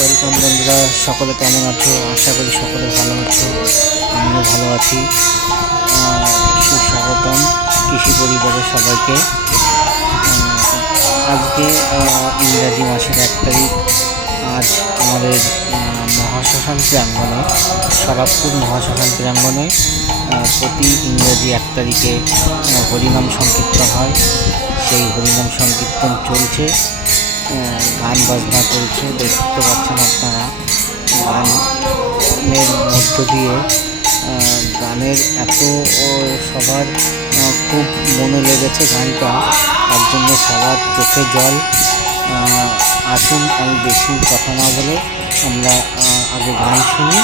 Welcome বন্ধুরা, সকলে কেমন আছো? আশা করি সকলে ভালো আছো। আমিও ভালো আছি। সুস্বাগতম কৃষি পরিবারের সবাইকে। আজকে ইংরাজি মাসের 1 তারিখ। আজ আমাদের মহাশ্মশান প্রাঙ্গণে, শরাবপুর মহাশ্মশান প্রাঙ্গণে প্রতি ইংরাজি 1 তারিখে হরিনাম সংকীর্তন হয়। সেই হরিনাম সংকীর্তন চলছে, গান বাজনা চলছে। দেখতে পাচ্ছেন আপনারা, গানের মধ্য দিয়ে গানের এত সবার খুব মনে লেগেছে গানটা, তার জন্য সবার চোখে জল। আসুন, আমি বেশি কথা না বলে আমরা আগে গান শুনি।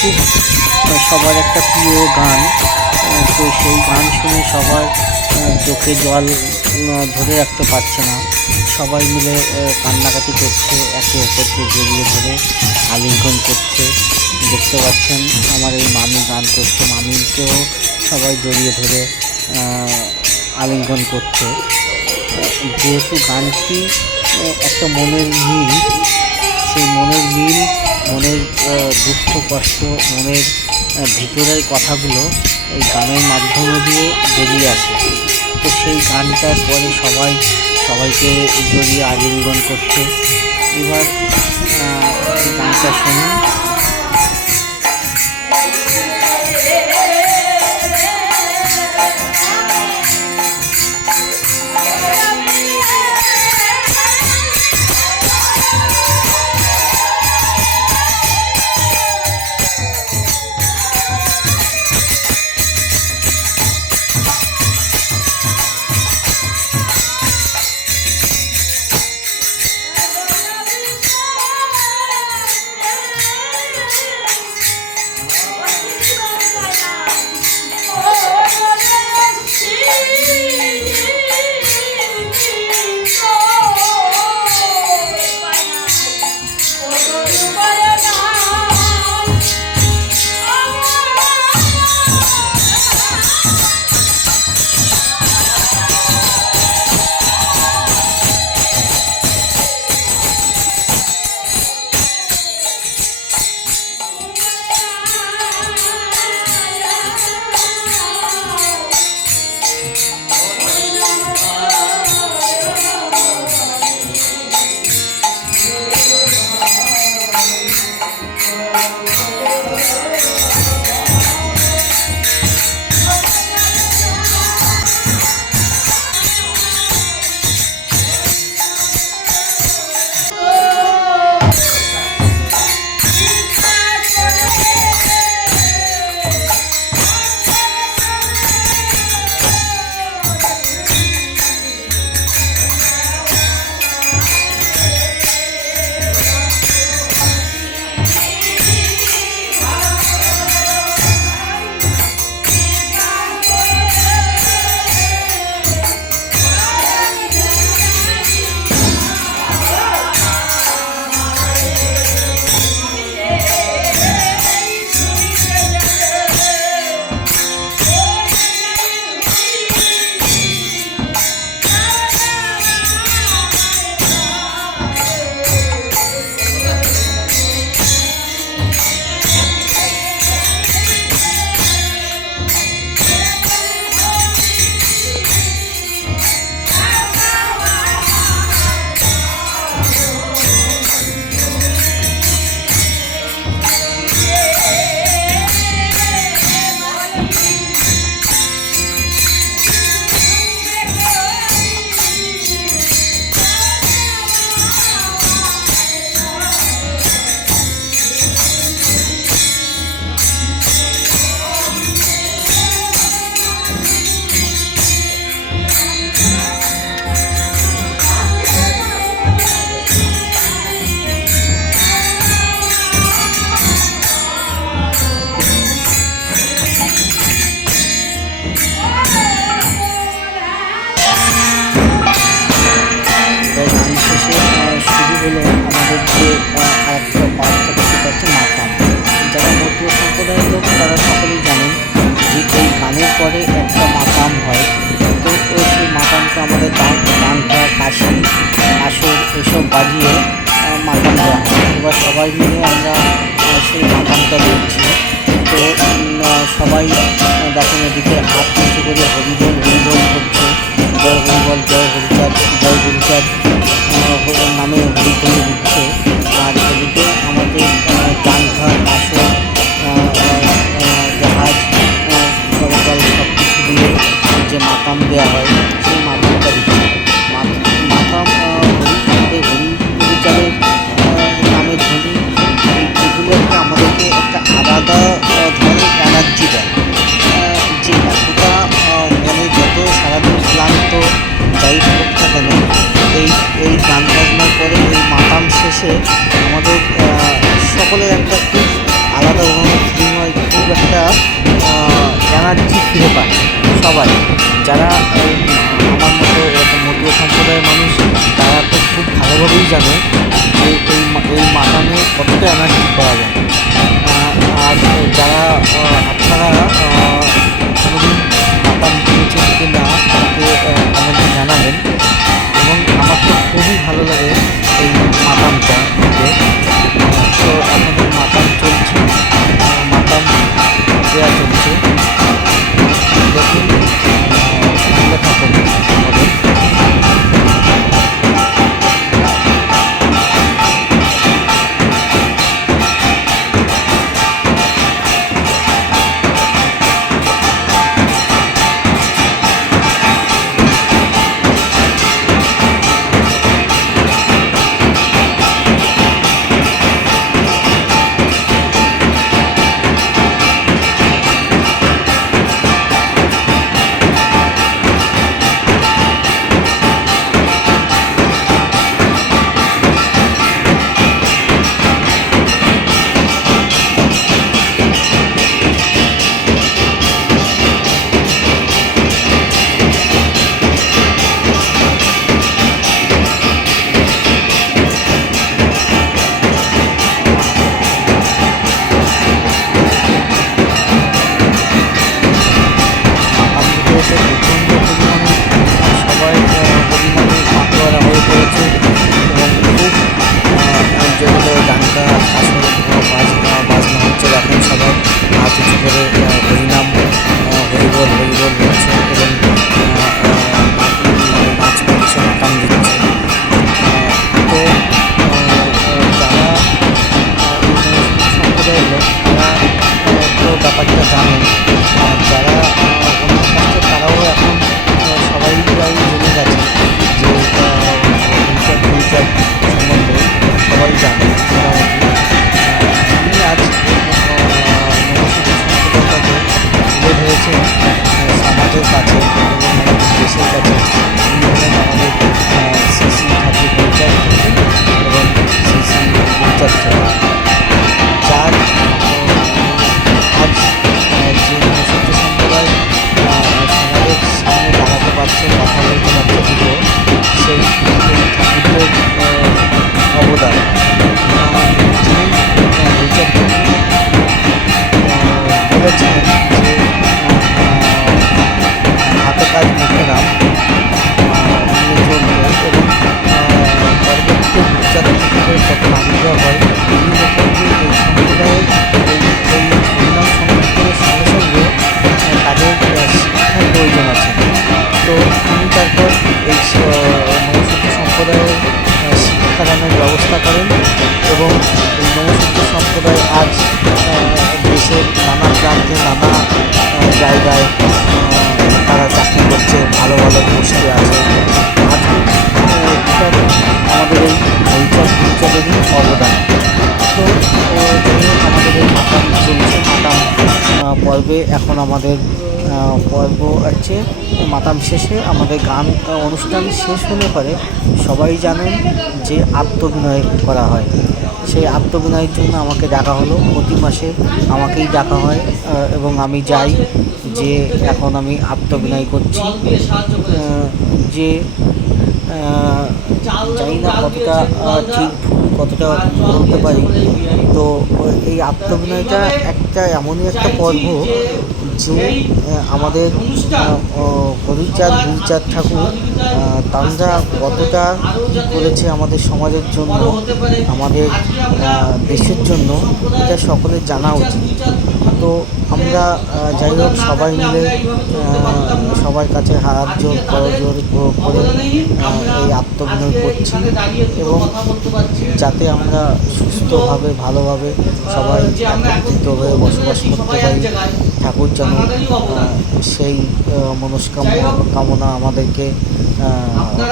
খুব সবার একটা প্রিয় গান। তো সেই গান শুনে সবার চোখে জল ধরে রাখতে পারছে না। সবাই মিলে কান্নাকাটি করছে, একে অপরকে জড়িয়ে ধরে আলিঙ্গন করছে। দেখতে পাচ্ছেন আমার এই মামি গান করছে, মামিকেও সবাই জড়িয়ে ধরে আলিঙ্গন করছে। যেহেতু গানটি একটা মনের মিল, সেই মনের মিল, মনের দুঃখ কষ্ট, মনের ভিতরের কথাগুলো এই গানের মাধ্যমে দিয়ে বেরিয়ে আসে। তো সেই গানটার পরে সবাইকে জড়িয়ে আলিঙ্গন করছে। এবার এই গানটা শুনুন। বাজিয়ে মাতাম দেওয়া হয়। এবার সবাই মিলে আমরা সেই মাতামটা দিচ্ছি। তো সবাই দেখেন এদিকে হাত নিচু করে হরিবোল হরিবোল করছে, জয় হরিবল জয় হরিচাঁদ জয় গুরুচাঁদ নামে হরিবোল দিচ্ছে। আর এদিকে আমাদের গানঘাট আসর জাহাজ দল সব কিছু দিয়ে যে মাতাম দেওয়া হয় সেই মাতামটা দিচ্ছে। মাতাম হরিচাঁদের নামের ধ্বনি এগুলো আমাদেরকে একটা আলাদা ধরনের এনার্জি দেয়। যে এতটা মনে যত সারাদিন ক্লান্ত যাই হোক না কেন, এই গান বাজনার পরে এই মাতাম শেষে আমাদের সকলের একটা খুব আলাদা ধরনের ফিলিং হয়, খুব একটা এনার্জি ফিরে পায় সবাই। যারা আমার মতো এরকম মতুয়া সম্প্রদায়ের মানুষ তারা তো খুব ভালোভাবেই জানে যে এই মাতামে কতটা এনার্জি পাওয়া যায়। আর যারা আপনারা কোনোদিন মাতাম দিয়েছেন কি না আমাকে কমেন্টে জানাবেন। এবং আমার তো খুবই ভালো লাগে এই মাতামটা দিতে। তো আমাদের মাতাম চলছে, মাতাম দেওয়া চলছে, দেখুন সঙ্গে থাকুন আমাদের। ব্যবস্থা করেন এবং এই নমশিক্ষা সম্প্রদায় আজ দেশের নানা প্রান্তে নানা জায়গায় তারা চাকরি করছে, ভালো ভালো পোস্টে আছে। আমাদের এই ভবিষ্যতেরই অবদান। তো আমাদের এই মাতাম চলছে, মাতাম পর্বে এখন আমাদের পর্ব আছে। মাতাম শেষে আমাদের গান অনুষ্ঠান শেষ হলে পরে সবাই জানেন যে আত্মবিনয় করা হয়। সেই আত্মবিনয়ের জন্য আমাকে ডাকা হলো, প্রতি মাসে আমাকেই ডাকা হয় এবং আমি যাই, যে এখন আমি আত্মবিনয় করছি। যে জানি না কতটা ঠিক কতটা বলতে পারি। তো এই আত্মবিনয়টা একটা এমনই একটা পর্ব যে আমাদের হরিচাঁদ গুরুচাঁদ ঠাকুর তাঁরা কতটা করেছে আমাদের সমাজের জন্য, আমাদের দেশের জন্য, এটা সকলের জানা উচিত। তো আমরা যাই হোক সবাই মিলে সবার কাছে হাত জোর করজোড় করে এই আত্মবিনয় করছি, এবং যাতে আমরা সুস্থভাবে ভালোভাবে সবাই একত্রিত হয়ে বসবাস করতে পারি। ঠাকুর যেন সেই কামনা আমাদেরকে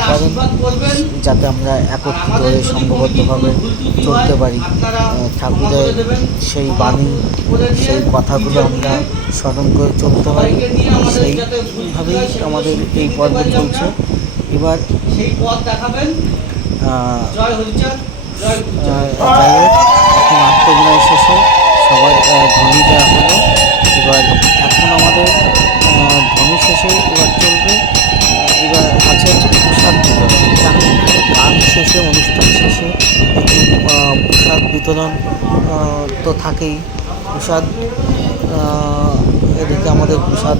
করেন, যাতে আমরা একত্রিত হয়ে সংঘবদ্ধভাবে চলতে পারি। ঠাকুরের সেই বাণী, সেই কথাগুলো আমরা স্মরণ করে চলতে পারি, সেইভাবেই আমাদের এই পর্ব চলছে। এবার যাই হোক, এখন আত্মবিনয় শেষে সবাই ধ্বনি দেওয়া হলো। এবার এখন আমাদের ধ্বনি শেষে এবার চলবে, এবার আছে প্রসাদ বিতরণ। গান শেষে, অনুষ্ঠান শেষে একটু প্রসাদ বিতরণ তো থাকেই। প্রসাদ এদিকে আমাদের প্রসাদ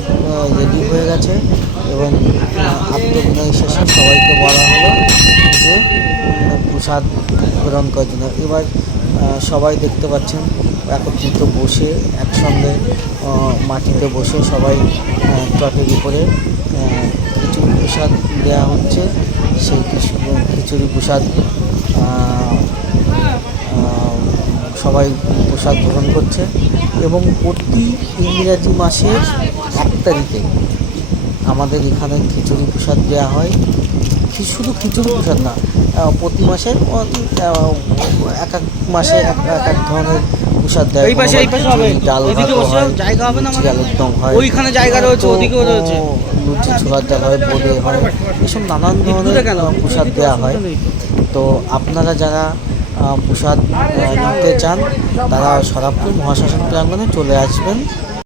রেডি হয়ে গেছে, এবং আত্মবিনয় শেষে সবাইকে বলা হলো যে প্রসাদ গ্রহণ করার জন্য। এবার সবাই দেখতে পাচ্ছেন একত্রিত বসে একসঙ্গে মাটিতে বসে সবাই টটের উপরে খিচুড়ি প্রসাদ দেওয়া হচ্ছে। সেই খিচুড়ি প্রসাদ সবাই প্রসাদ গ্রহণ করছে, এবং প্রতি ইংরাজি মাসের 1 তারিখে আমাদের এখানে খিচুড়ি প্রসাদ দেওয়া হয়। শুধু খিচুড়ি প্রসাদ না, প্রতি মাসে এক এক মাসে এক এক ধরনের প্রসাদ দেয়। ডাল ভাত হয়, লুচি আলুর দম হয়, ওইখানে জায়গা রয়েছে, ওদিকেও রয়েছে লুচি ছোলার ডাল হয়, বোঁদে হয়, এসব নানান ধরনের প্রসাদ দেওয়া হয়। তো আপনারা যারা প্রসাদ নিতে চান তারা সরাবপুর মহাশ্মশান প্রাঙ্গণে চলে আসবেন।